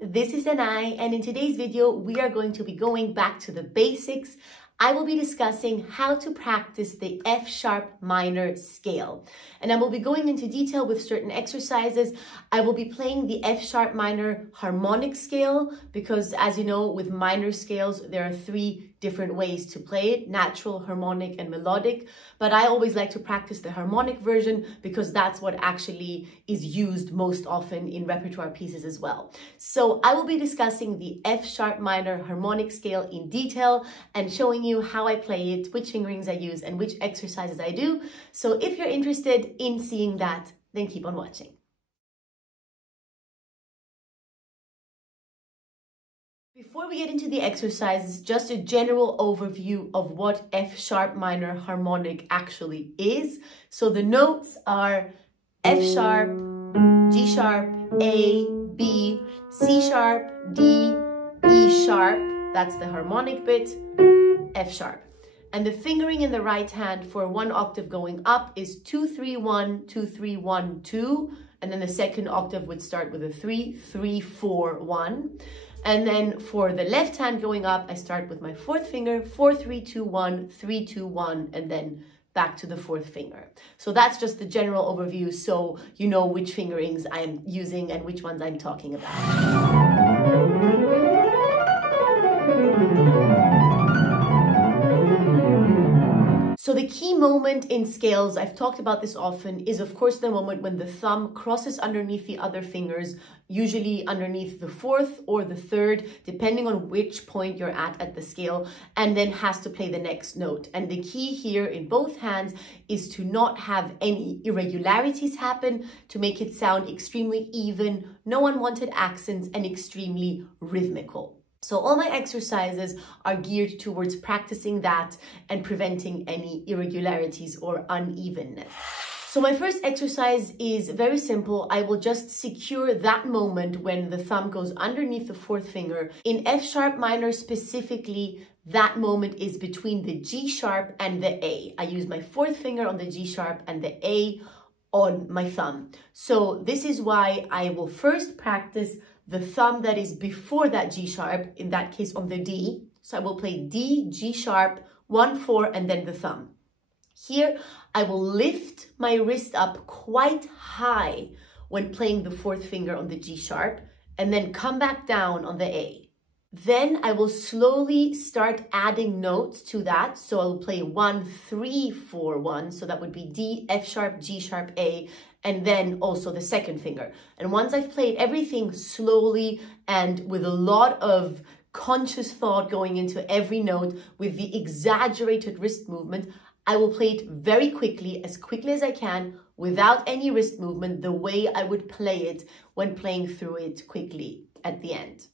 this is Danai, and in today's video, we are going to be going back to the basics. I will be discussing how to practice the F sharp minor scale. And I will be going into detail with certain exercises. I will be playing the F sharp minor harmonic scale because, as you know, with minor scales, there are three different ways to play it: natural, harmonic, and melodic. But I always like to practice the harmonic version because that's what actually is used most often in repertoire pieces as well. So I will be discussing the F sharp minor harmonic scale in detail and showing you how I play it, which fingerings I use, and which exercises I do. So if you're interested in seeing that, then keep on watching. Before we get into the exercises, just a general overview of what F sharp minor harmonic actually is. So the notes are F sharp, G sharp, A, B, C sharp, D, E sharp, that's the harmonic bit, F sharp. And the fingering in the right hand for one octave going up is 2, 3, 1, 2, 3, 1, 2. And then the second octave would start with a 3, 3, 4, 1. And then for the left hand going up, I start with my fourth finger, 4, 3, 2, 1, 3, 2, 1, and then back to the fourth finger. So that's just the general overview, so you know which fingerings I'm using and which ones I'm talking about. So the key moment in scales, I've talked about this often, is of course the moment when the thumb crosses underneath the other fingers, usually underneath the fourth or the third, depending on which point you're at the scale, and then has to play the next note. And the key here in both hands is to not have any irregularities happen, to make it sound extremely even, no unwanted accents, and extremely rhythmical. So all my exercises are geared towards practicing that and preventing any irregularities or unevenness. So my first exercise is very simple. I will just secure that moment when the thumb goes underneath the fourth finger. In F sharp minor specifically, that moment is between the G sharp and the A. I use my fourth finger on the G sharp and the A on my thumb. So this is why I will first practice the thumb that is before that G sharp, in that case on the D. So I will play D, G sharp, 1, 4, and then the thumb. Here, I will lift my wrist up quite high when playing the fourth finger on the G sharp, and then come back down on the A. Then I will slowly start adding notes to that. So I'll play 1, 3, 4, 1. So that would be D, F sharp, G sharp, A, and then also the second finger. And once I've played everything slowly and with a lot of conscious thought going into every note with the exaggerated wrist movement, I will play it very quickly as I can, without any wrist movement, the way I would play it when playing through it quickly at the end.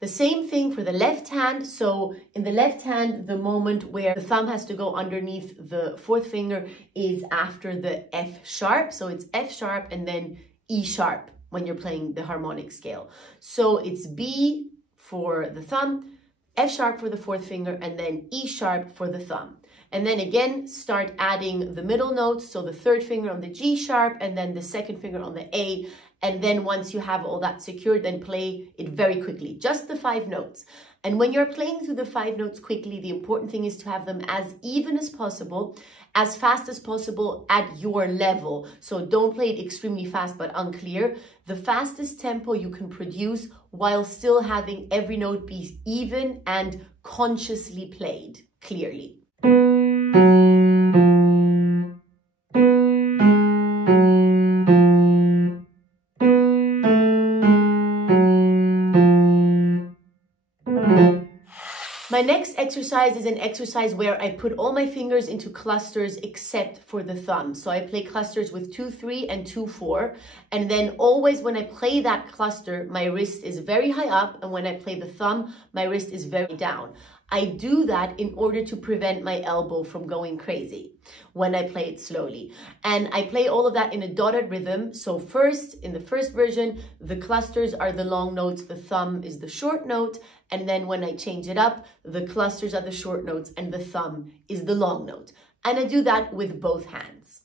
The same thing for the left hand. So in the left hand, the moment where the thumb has to go underneath the fourth finger is after the F sharp. So it's F sharp and then E sharp when you're playing the harmonic scale. So it's B for the thumb, F sharp for the fourth finger, and then E sharp for the thumb. And then again, start adding the middle notes. So the third finger on the G sharp and then the second finger on the A. And then once you have all that secured, then play it very quickly, just the 5 notes. And when you're playing through the 5 notes quickly, the important thing is to have them as even as possible, as fast as possible at your level. So don't play it extremely fast but unclear. The fastest tempo you can produce while still having every note be even and consciously played clearly. My next exercise is an exercise where I put all my fingers into clusters except for the thumb. So I play clusters with 2, 3 and 2, 4. And then always when I play that cluster, my wrist is very high up. And when I play the thumb, my wrist is very down. I do that in order to prevent my elbow from going crazy when I play it slowly. And I play all of that in a dotted rhythm. So first, in the first version, the clusters are the long notes, the thumb is the short note. And then when I change it up, the clusters are the short notes and the thumb is the long note. And I do that with both hands.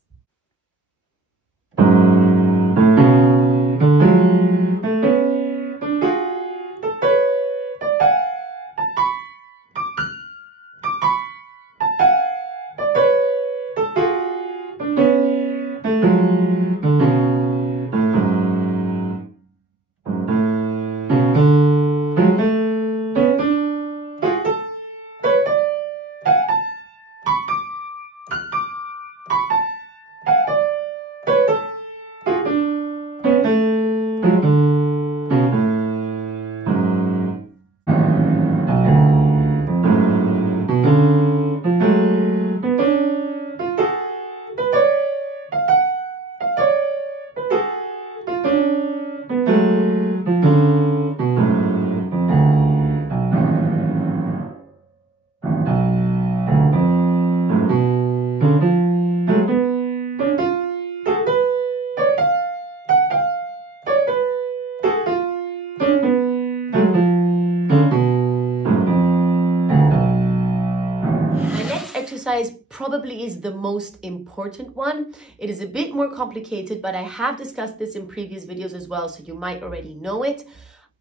Probably is the most important one. It is a bit more complicated, but I have discussed this in previous videos as well, so you might already know it.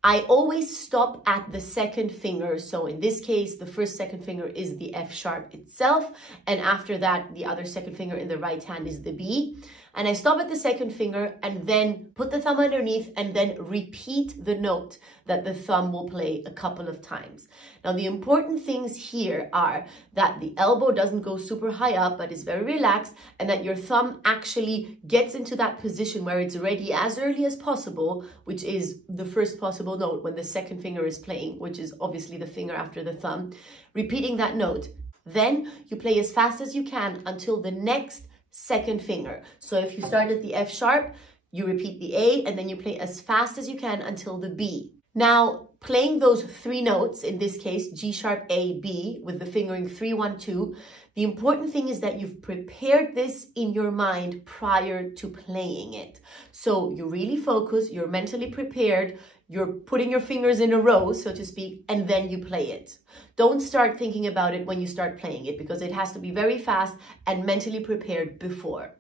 I always stop at the second finger. So in this case, the first second finger is the F sharp itself. And after that, the other second finger in the right hand is the B. And I stop at the second finger and then put the thumb underneath and then repeat the note that the thumb will play a couple of times. Now, the important things here are that the elbow doesn't go super high up, but is very relaxed, and that your thumb actually gets into that position where it's ready as early as possible, which is the first possible note when the second finger is playing, which is obviously the finger after the thumb, repeating that note. Then you play as fast as you can until the next second finger. So if you start at the F sharp, you repeat the A, and then you play as fast as you can until the B. Now, playing those three notes, in this case, G sharp, A, B, with the fingering 3, 1, 2, the important thing is that you've prepared this in your mind prior to playing it. So you really focus, you're mentally prepared, you're putting your fingers in a row, so to speak, and then you play it. Don't start thinking about it when you start playing it, because it has to be very fast and mentally prepared before.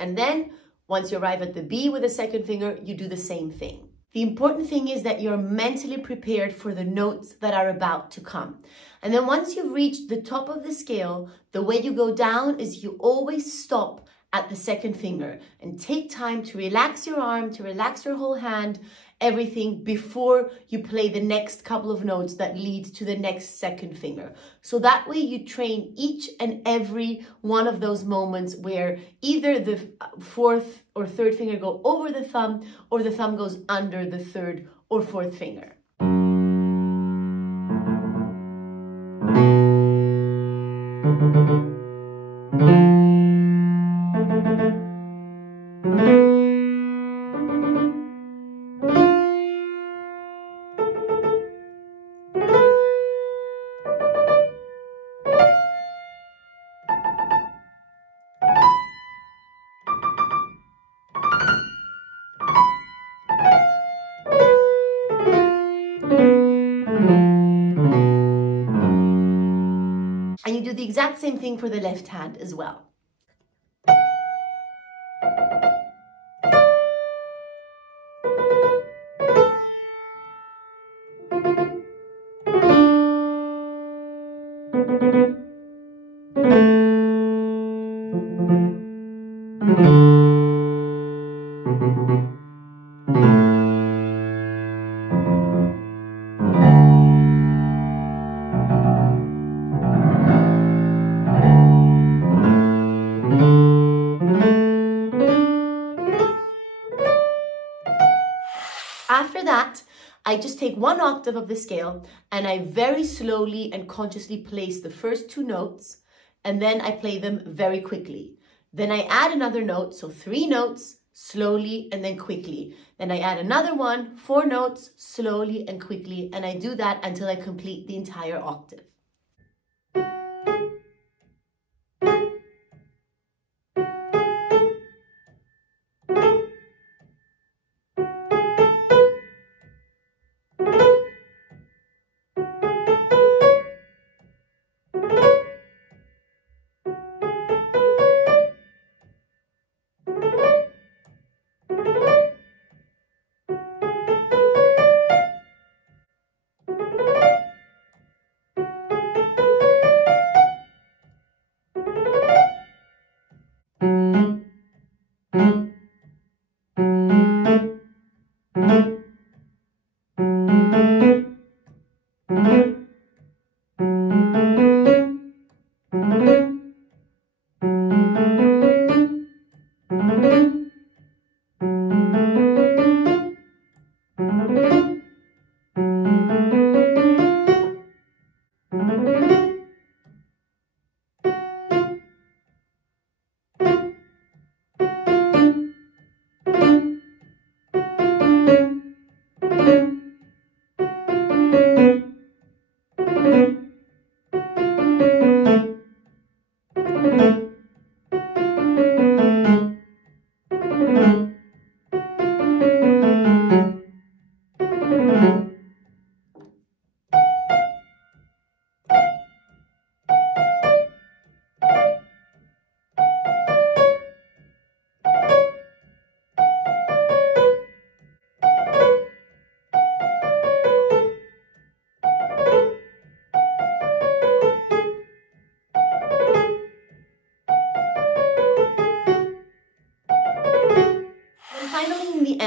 And then, once you arrive at the B with the second finger, you do the same thing. The important thing is that you're mentally prepared for the notes that are about to come. And then once you've reached the top of the scale, the way you go down is you always stop at the second finger and take time to relax your arm, to relax your whole hand, everything before you play the next couple of notes that lead to the next second finger. So that way you train each and every one of those moments where either the fourth or third finger go over the thumb, or the thumb goes under the third or fourth finger. And you do the exact same thing for the left hand as well. After that, I just take one octave of the scale and I very slowly and consciously place the first two notes, and then I play them very quickly. Then I add another note, so 3 notes, slowly and then quickly. Then I add another one, 4 notes, slowly and quickly, and I do that until I complete the entire octave.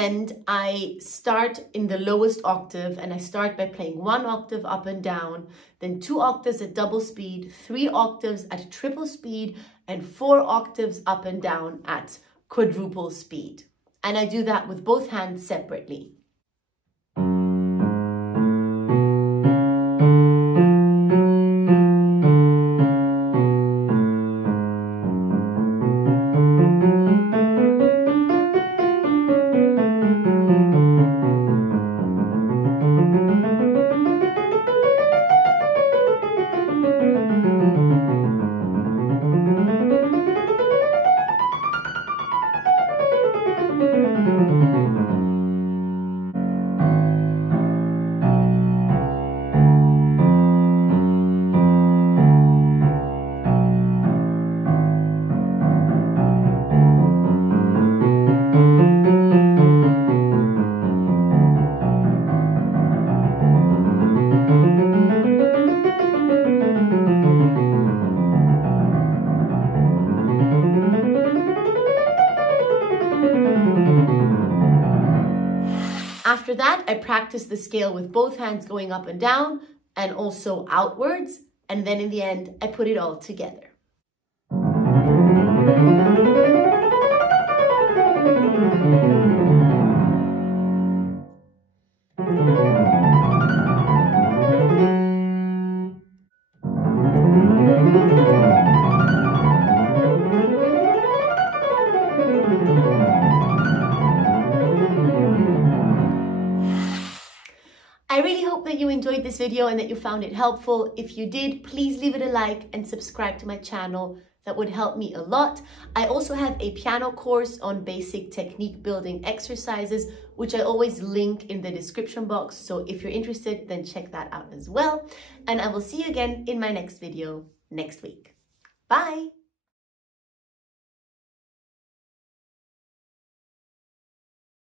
end, I start in the lowest octave, and I start by playing 1 octave up and down, then 2 octaves at double speed, 3 octaves at triple speed, and 4 octaves up and down at quadruple speed. And I do that with both hands separately. After that, I practice the scale with both hands going up and down and also outwards. And then in the end, I put it all together. I really hope that you enjoyed this video and that you found it helpful. If you did, please leave it a like and subscribe to my channel. That would help me a lot. I also have a piano course on basic technique building exercises, which I always link in the description box. So if you're interested, then check that out as well. And I will see you again in my next video next week. Bye.